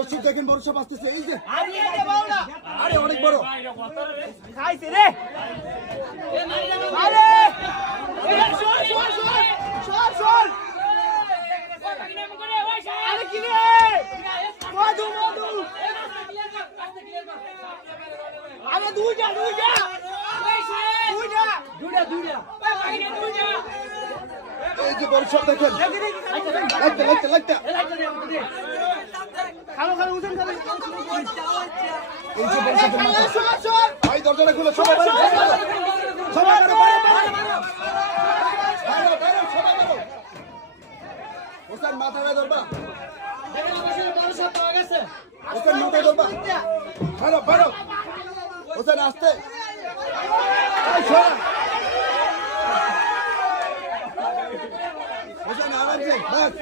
দর্শক দেখেন বড় সাপ আসতেছে এই যে আরে অনেক বড়। খাইছে রে। আরে! দুইটা দুইটা দুইটা দুইটা দুইটা এই যে বড় সাপ দেখেন লাগতে লাগতে লাগতে খালো খালো উঠেন খালো। এই যে সাপের মাথা। শোন শোন ভাই দরজাটা খুলে সবাই বাইরে। সবাই বাইরে বাইরে বাইরে। বাইরে সবাই বাইরে। হোসেন মাথায় ধরবা। হোসেন মাথায় ধরবা। বাইরো বাইরো। হোসেন আসতে। এই শোন হোসেন আরামসে বাস।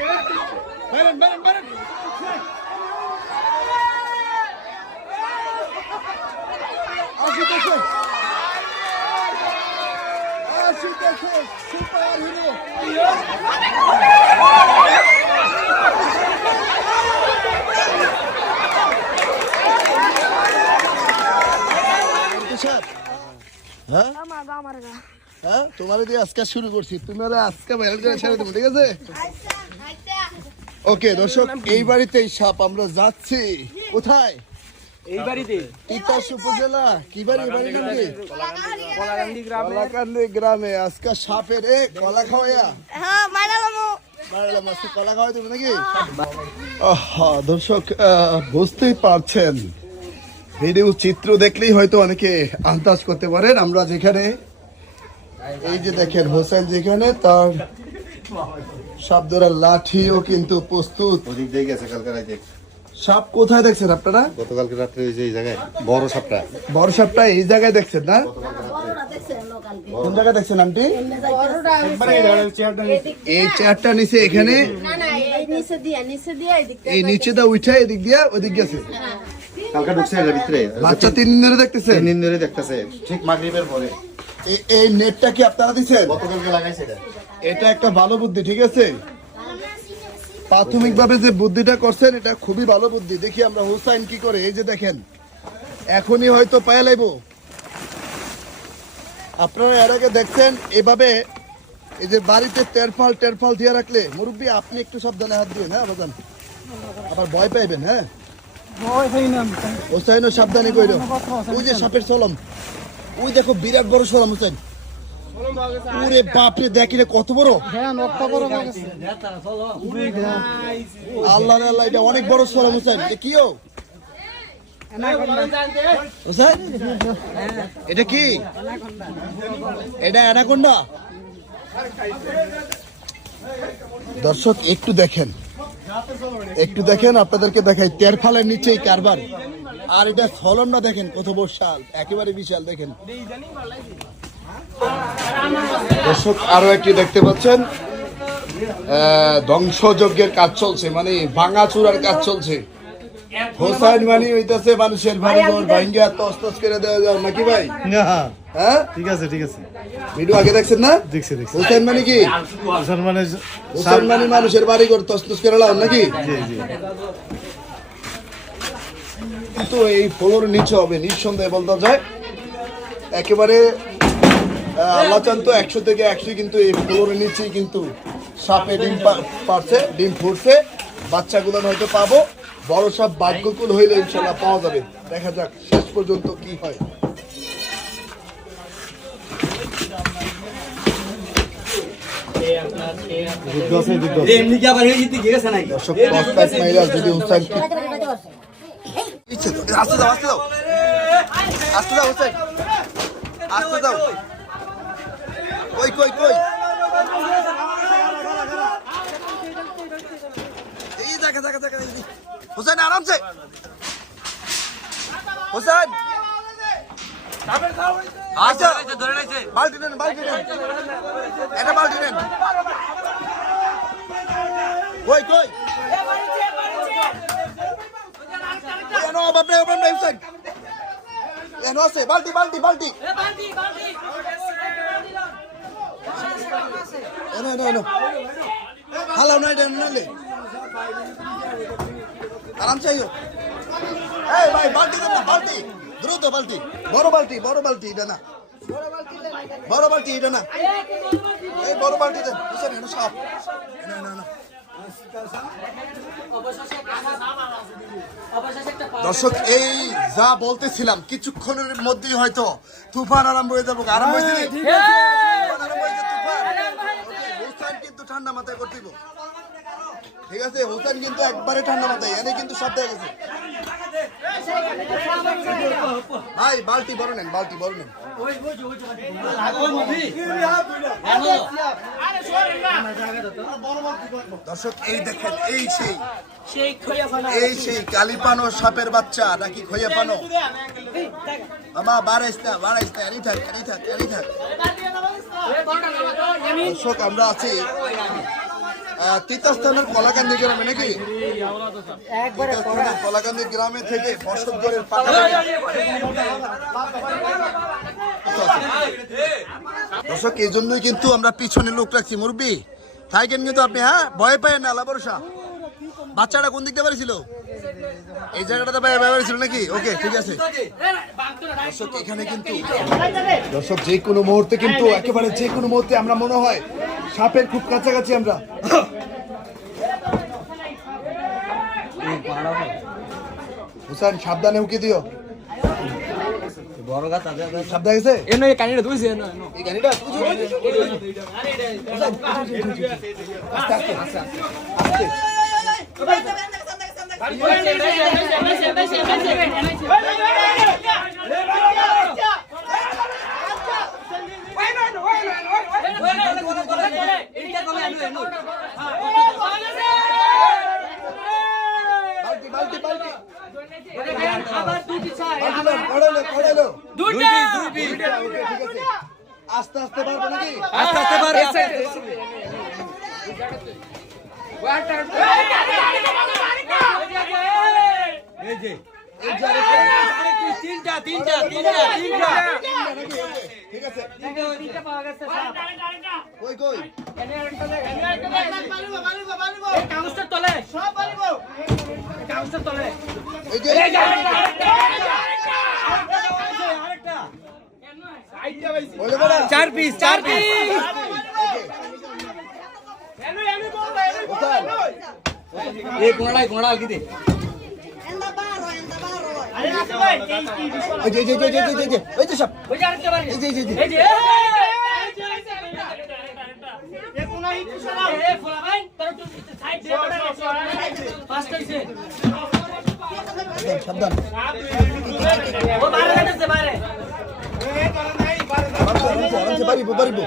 সুপার হিরো হ্যাঁ হ্যাঁ তোমার দিয়ে আজকে শুরু করছি। তুমি হলে আজকে ভাইরাল করে ছেড়ে দেবো ঠিক আছে? ওকে দর্শক এই বাড়িতে এই সাপ আমরা যাচ্ছি। কোথায়? এই বাড়িতে। তিতাস উপজেলা। কি বাড়ি বাড়ির নাম কি? কলাকান্দি গ্রামে। কলাকান্দি গ্রামে। আজকে সাপের এ কলা খাওয়া বাড়ালাম আজকে কলা খাওয়াই তুমি নাকি? আহা, দর্শক আহ, বুঝতেই পারছেন। ভিডিও চিত্র দেখলেই হয়তো অনেকে আন্দাজ করতে পারেন। আমরা যেখানে এই যে দেখেন হোসেন যেখানে তার সাপ ধরার লাঠিও কিন্তু প্রস্তুত। ওদিক দিয়ে গেছে কালকে রাতে। সাপ কোথায় দেখছেন আপনারা? গতকালকে রাত্রে ওই যে এই জায়গায় বড় সাপটা। বড় সাপটা এই জায়গায় দেখছেন না? কোন জায়গায় দেখছেন আন্টি? এই চেয়ারটা নিচে। এখানে? না না এই নিচে দা উঠে এদিক দিয়া ওদিক গেছে। কালকে ঢুকছে এর ভিতরে। বাচ্চা তিন দিন ধরে দেখতেছেন তিন দিন ধরে দেখতেছে। ঠিক মাগরিবের পরে। এই নেটটা কি আপনারা দিচ্ছেন? গতকালকে লাগাইছে এটা। এটা একটা ভালো বুদ্ধি, ঠিক আছে? প্রাথমিকভাবে যে বুদ্ধিটা করছেন, এটা খুবই ভালো বুদ্ধি। দেখি আমরা হুসাইন কি করে, এই যে দেখেন, এখনই হয়তো পায়ে লাইব। আপনারা এর আগে দেখছেন, এভাবে এই যে বাড়িতে তেরফাল টেরফাল দিয়ে রাখলে, মুরব্বী, আপনি একটু সাবধানে হাত দিবেন হ্যাঁ বাজান আবার ভয় পাইবেন হ্যাঁ? হোসাইনও সাবধানে কইল ওই যে সাপের সলম। ওই দেখো, বিরাট বড় সলম হোসেন ওরে বাপরে দেখি কত বড়? আল্লাহ রে আল্লাহ এটা অনেক বড় সলম হোসেন। কিও এটা কি? এটা অ্যানাকোন্ডা? দর্শক একটু দেখেন। একটু দেখেন আপনাদেরকে দেখাই। তেরফালের নিচেই কারবার। আর এটা ফলনটা দেখেন কত বিশাল একেবারে বিশাল দেখেন। দর্শক আরও একটি দেখতে পাচ্ছেন। ধ্বংসযজ্ঞের কাজ চলছে মানে ভাঙা ভাঙাচুরার কাজ চলছে। হোসাইন মানে হইতাছে মানুষের বাড়ি ঘর ভাঙ্গা তস তস করে দেওয়া যাও নাকি ভাই? হ্যাঁ? ঠিক আছে ঠিক আছে। ভিডিও আগে দেখছেন না? দেখছি দেখছি। হোসেন মানে কি? মানে হোসেন মানে মানুষের বাড়ি ঘর তস তস করে লাও নাকি? জি জি। কিন্তু এই ফ্লোর নিচে হবে নিঃসন্দেহে বলতে যায় একেবারে আল্লাহ চান তো একশো থেকে একশো কিন্তু এই ফ্লোরের নিচেই কিন্তু। সাপে ডিম পারছে ডিম ফুটছে বাচ্চাগুলো হয়তো পাবো। বড় সাপ ভাগ্যকুল হইলে ইনশাল্লাহ পাওয়া যাবে। দেখা যাক শেষ পর্যন্ত কি হয়। দর্শক যদি হুসাইন আস্তে যাও আস্তে যাও আস্তে যাও হুসাইন আস্তে যাও কই কই কই? এই জায়গা জায়গা এই, হুসাইন আরামসে। হুসাইন আচ্ছা বালতি নেন বালতি নেন। এটা বালতি নেন। কই কই? এনো বাপরে বাপরে হুসাইন এনো আছে? বালতি বালতি বালতি। হালাও না এটা আরাম চাইও ভাই বালতি না বালতি দ্রুত বালতি বড় বালতি বড় বালতি এটা বড় বালতি এটা এই বড় বালতি দর্শক, এই যা বলতেছিলাম, কিছুক্ষণের মধ্যেই হয়তো তুফান আরম্ভ হয়ে যাব। আরম্ভ হয়েছে নি? তুফান আরম্ভ হয়েছে, তুফান। Okay, হোসেন কিন্তু ঠান্ডা মাথায় করতেইব ঠিক আছে, হোসেন কিন্তু একবারে ঠান্ডা মাথায়, এনে কিন্তু সব দেখা গেছে। ভাই, বালতি বড় নেন, বালতি বড় নেন। দর্শক, এই দেখেন, এই সেই এই সেই কালিপানো সাপের বাচ্চা, নাকি খইয়া পানো? আমা, বাড়াইস না বাড়াইস না, এনি থাক এনি থাক এনি থাক। দর্শক আমরা আছি আহ, তিতাস্থানের কলাকান্দি গ্রামে নাকি? কলাকান্দি গ্রামে থেকে বসতগড়ের দর্শক এই জন্যই কিন্তু আমরা পিছনে লোক রাখছি মুরব্বী। থাকেন কিন্তু আপনি হ্যাঁ? ভয় পায় না লাবরসা বাচ্চাটা কোন দিকটা বাড়িছিল এই জায়গাটা জায়গাটাতে ব্যবহার ছিল নাকি? ওকে ঠিক আছে। দর্শক এখানে কিন্তু দর্শক যে কোনো মুহূর্তে কিন্তু একেবারে যে কোনো মুহূর্তে আমরা মনে হয় সাপের খুব কাছাকাছি আমরা। হুসান সাবধানে উকি দিও। সাবধানে গেছে? এনো কানিটা দুইছে এনো এনো এই গাড়িটা তুই আস্তে। আস্তে আস্তে। আস্তে বালতি বালতি বালতি ঠিক আছে। আরেকটা। এই যে চার পিস চার পিস। এই কোণাড়াই কি দে Anda যে এই যে এই যে যে, যে এই যে সব এই যে যে, যে সাবধান আরামসে আরামসে আরামসে পারিব পারিব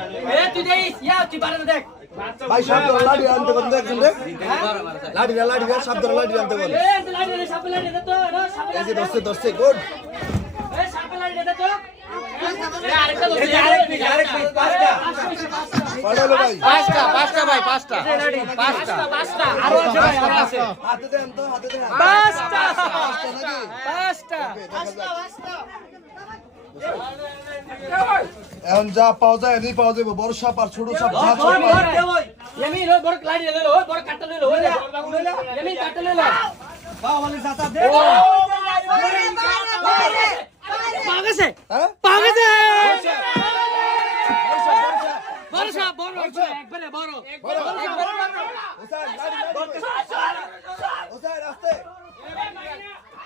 ভাই সব ধরে লাঠি আনতে বলেন দেখছেন রে? লাঠি লাঠি সব ধরে লাঠি আনতে বলেন এই যে দশে দশে গুড। পাঁচটা। এখন যা পাওয়া যায় এমনি পাওয়া যাবে বড় সাপ আর ছোট সাপ যা বড় ক্লাইড লে লো বড় কাটা লে লো এমনি কাটা লে লো বাবা বলে দাতা দে পাগেছে পাগেছে বড় সাপ বড় একবারে বড় একবারে বড় ওসাই রাস্তে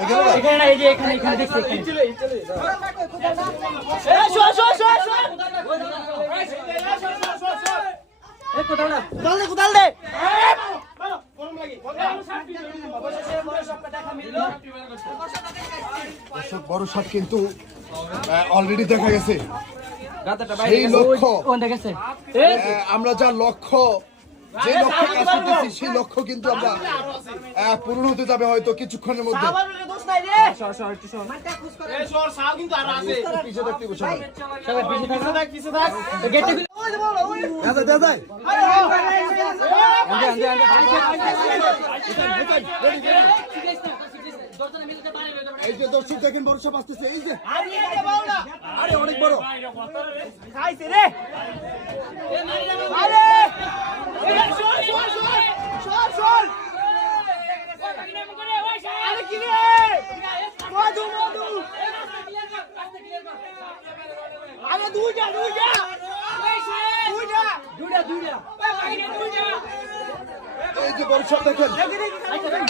এখানে না? এই যে এখানে এখানে দেখছি এখানে। কোদাল দে বড় সাপ কিন্তু অলরেডি দেখা গেছে। সেই লক্ষ্য। ও আমরা যা লক্ষ্য যে লক্ষ্যে কাজ করতেছি সেই লক্ষ্য কিন্তু আমরা পূরণ হতে যাবে হয়তো কিছুক্ষণের মধ্যে পিছিয়ে থাকতে বসে এই যে দর্শক দেখেন বর্ষা বাঁচতেছে। এই যে। আরে অনেক বড়। এই যে বর্ষা দেখেন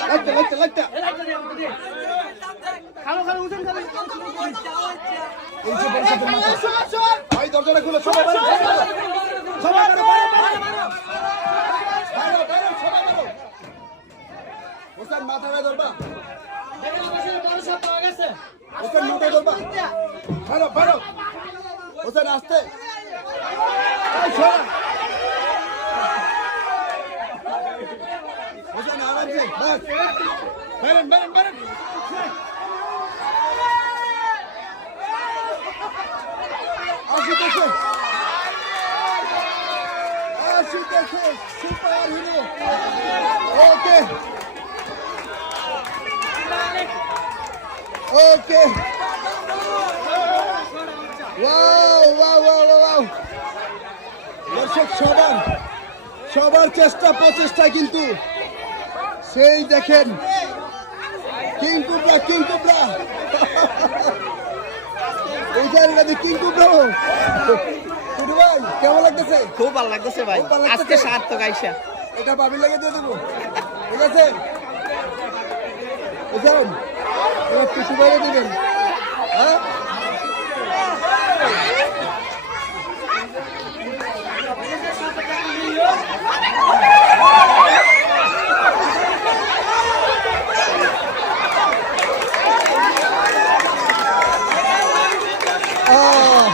লাইটটা লাইটটা লাইটটা এই যে দেখেন। সবাই বাইরে সবাই বাইরে বাইরে বাইরে বাইরে বাইরে সবাই বাইরে হোসেন মাথা গায়ে ধরবা। হোসেন মাথায় ধরবা। বাইরো বাইরো। হোসেন আসতে। হোসেন আরামসে, বাস। বাইরেন বাইরেন। আসিতেছে আসিতেছে super hero. Okay. Okay. Wow wow wow wow দর্শক, সবার সবার চেষ্টা প্রচেষ্টা কিন্তু সেই দেখেন কিং কুবরা কিং কুবরা এই জায়গাটা কিং কুবরা ভাই কেমন লাগতেছে? খুব ভালো লাগতেছে ভাই? আজকে সার্থক আইসা। এটা বাবির লাগে দিয়ে দেবো। ঠিক আছে? বুঝলেন এবার টুটু বাইরে দেবেন। হ্যাঁ আহ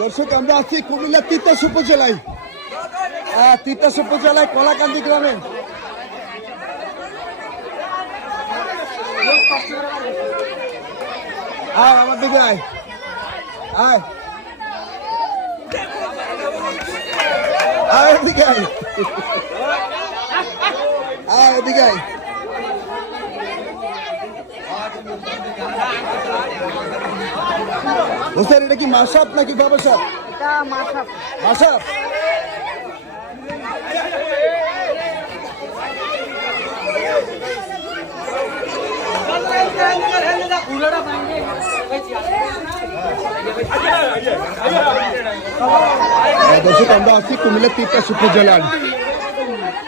দর্শক আমরা আছি কুমিল্লা তিতাস উপজেলায়। হ্যাঁ তিতাস উপজেলায় কলাকান্দি গ্রামে। আয়, আমার দিকে আয়। এদিকে আয়। এদিকে এটা কি মাসাপ নাকি বাবা সাপ মাসাপ দর্শক আমরা আছি কুমিল্লা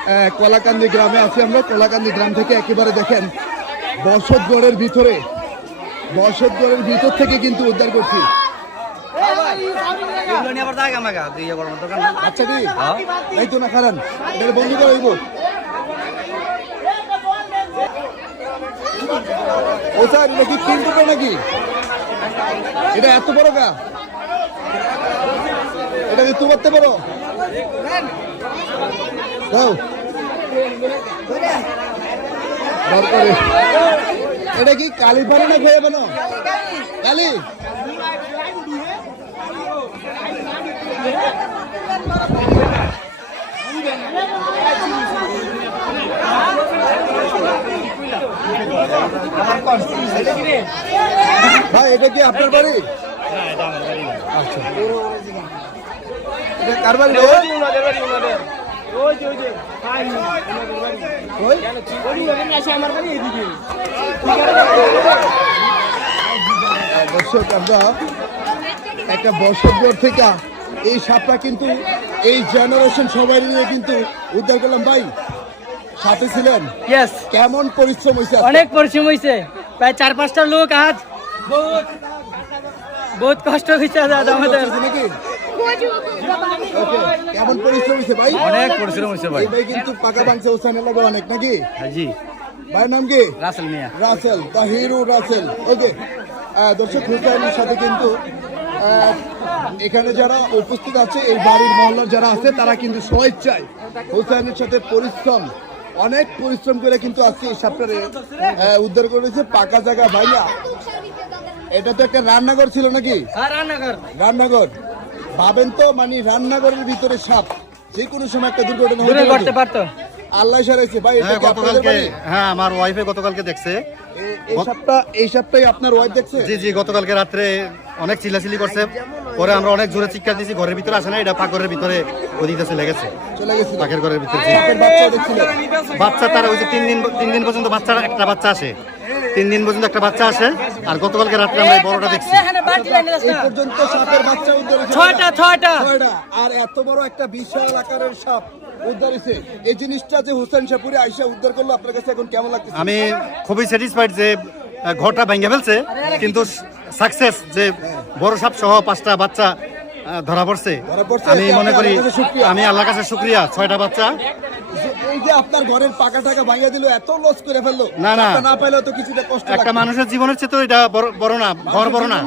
আহ, কলাকান্দি গ্রামে আছি আমরা। কলাকান্দি গ্রাম থেকে একেবারে দেখেন বসতগড়ের ভিতরে বসতগড়ের ভিতর থেকে কিন্তু উদ্ধার করছি। এগুলো নিয়ে আবার দাগ আমাকে দিয়ে বড় দোকান আচ্ছা কি? এই তো না খারান। এটা বন্ধ করে হইব ও স্যার এটা কি তিন নাকি? এটা এত বড় গা। এটা কি তুমি করতে পারো দাও। এটা কি কালি পানি না খেয়ে বানো? কালি? ভাই, এটা কি আপনার বাড়ি? আচ্ছা। কার বাড়ি? দর্শক, আমরা একটা থেকে এই সাপটা কিন্তু এই জেনারেশন সবাই নিয়ে কিন্তু উদ্ধার করলাম। ভাই সাথে ছিলেন? ইয়েস কেমন পরিশ্রম হয়েছে অনেক পরিশ্রম হয়েছে। প্রায় চার পাঁচটা লোক আজ। বহুত বহুত কষ্ট হয়েছে আজ আমাদের। নাকি? কেমন পরিশ্রম হয়েছে ভাই? অনেক পরিশ্রম হয়েছে ভাই। ভাই কিন্তু পাকা বাংছে অনেক নাকি? হ্যাঁ, জি। ভাইয়ের নাম কি? রাসেল মিয়া। রাসেল তাহিরু রাসেল। ওকে দর্শক হুসাইনের সাথে কিন্তু আহ, এখানে যারা উপস্থিত আছে এই বাড়ির মহল্লার যারা আছে তারা কিন্তু স্বেচ্ছায় হুসাইনের সাথে পরিশ্রম অনেক পরিশ্রম করে কিন্তু আজকে এই সাপটারে উদ্ধার করেছে পাকা জায়গা ভাইয়া। এটা তো একটা রান্নাঘর ছিল নাকি? রান্নাঘর। ভাবেন তো মানে রান্নাঘরের ভিতরে সাপ যে কোনো সময় একটা দুর্ঘটনা হতে পারতো। আল্লাহ সারাইছে ভাই এটা হ্যাঁ গতকালকে হ্যাঁ আমার ওয়াইফে গতকালকে দেখছে। এই- এই সাপটা এই সাপটাই আপনার ওয়াইফ দেখছে? জি জি গতকালকে রাত্রে অনেক চিল্লাচিল্লি করছে। পরে আমরা অনেক জোরে চিৎকার দিয়েছি ঘরের ভিতরে আসে না এটা পাকঘরের ভিতরে ওদিকে চলে গেছে। পাকের ঘরের ভিতরে বাচ্চা তার ওই যে তিন দিন তিন দিন পর্যন্ত বাচ্চার একটা বাচ্চা আসে। তিন দিন পর্যন্ত একটা বাচ্চা আসে আর গতকালকে রাত্রে আমরা এই বড়টা দেখছি। এই পর্যন্ত সাপের বাচ্চা উদ্ধার হয়েছে। ছয়টা ছয়টা। ছয়টা। আর এত বড় একটা বিশাল আকারের সাপ। উদ্ধার হয়েছে এই জিনিসটা যে হোসেন শাহপুরে আইসা উদ্ধার করল আপনার কাছে এখন কেমন আমি খুবই স্যাটিসফাইড যে ঘরটা ভেঙে ফেলছে কিন্তু সাকসেস যে বড় সাপ সহ পাঁচটা বাচ্চা ধরা পড়ছে আমি মনে করি। আমি আল্লাহর কাছে শুক্রিয়া ছয়টা বাচ্চা যে এই যে আপনার ঘরের পাকা টাকা ভাঙিয়ে দিল এত লস করে ফেলল না, না। না তো কিছুটা কষ্ট একটা মানুষের জীবনের চেয়ে তো এটা বড়- না ঘর বড় হ্যাঁ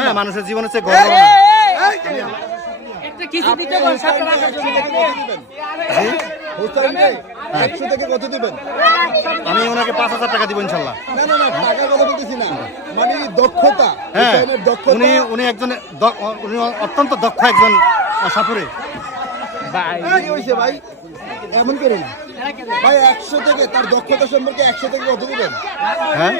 না। মানুষের জীবনের চেয়ে ঘর বড় না কিছু দিতে একশো থেকে কত দিবেন? হোসেন ভাই, একশো থেকে কত দিবেন? আমি ওনাকে পাঁচ হাজার টাকা দিব ইনশাল্লাহ। না না না টাকার কথা বলতেছি না। মানে দক্ষতা হ্যাঁ উনি উনি একজন উনি অত্যন্ত দক্ষ একজন সাপুরে। হয়েছে ভাই এমন করে ভাই একশো থেকে তার দক্ষতা সম্পর্কে একশো থেকে কত দিবেন? হ্যাঁ?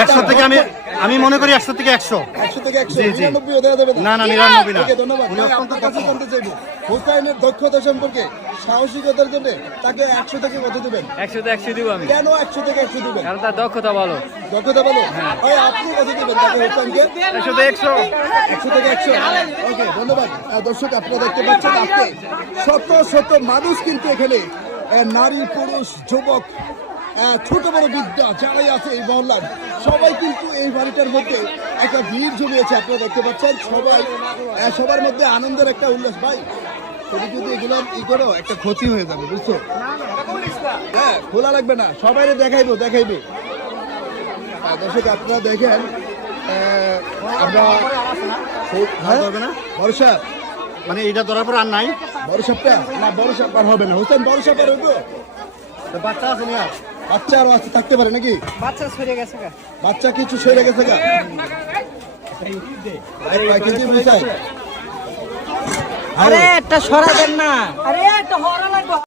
একশো থেকে আমি আমি মনে করি একশো থেকে একশো। একশো থেকে একশো। জি, জি। নিরানব্বই দেওয়া যাবে না, না, নিরানব্বই না। ধন্যবাদ। উনি ভাই, অত্যন্ত আপনার কাছে জানতে চাইব হোসাইনের দক্ষতা সম্পর্কে সাহসিকতার জন্য তাকে একশো থেকে কত দিবেন? একশো তো একশো দিব আমি। কেন একশো থেকে একশো দিবেন? কারণ তার দক্ষতা ভালো। দক্ষতা বলো ভাই আপনি কত দিবেন তাকে হোসাইনকে? একশো তো একশো। একশো থেকে একশো। ওকে ধন্যবাদ। দর্শক আপনারা দেখতে পাচ্ছেন আজকে শত শত মানুষ কিন্তু এখানে নারী পুরুষ যুবক ছোট বড় বিদ্যা যারাই আছে এই মহল্লার সবাই কিন্তু এই বাড়িটার মধ্যে একটা ভিড় জমিয়েছে আপনারা দেখতে পাচ্ছেন। সবাই সবার মধ্যে আনন্দের একটা উল্লাস। ভাই তুমি যদি এগুলো ই করো একটা ক্ষতি হয়ে যাবে বুঝছ? হ্যাঁ খোলা লাগবে না সবাই দেখাইবো দেখাইবো। দর্শক আপনারা দেখেন আমরা? ধরবে না? ভরসা মানে এটা ধরার পর আর নাই? বড় সাপটা না বড় সাপ আর হবে না। হোসেন বড় সাপ আর হইব বাচ্চা আছে না? বাচ্চা আরও আছে থাকতে পারে নাকি? বাচ্চা সরে গেছে বাচ্চা কিছু সরে গেছে গা? আরে একটা সরা দেন না। আরে একটা হর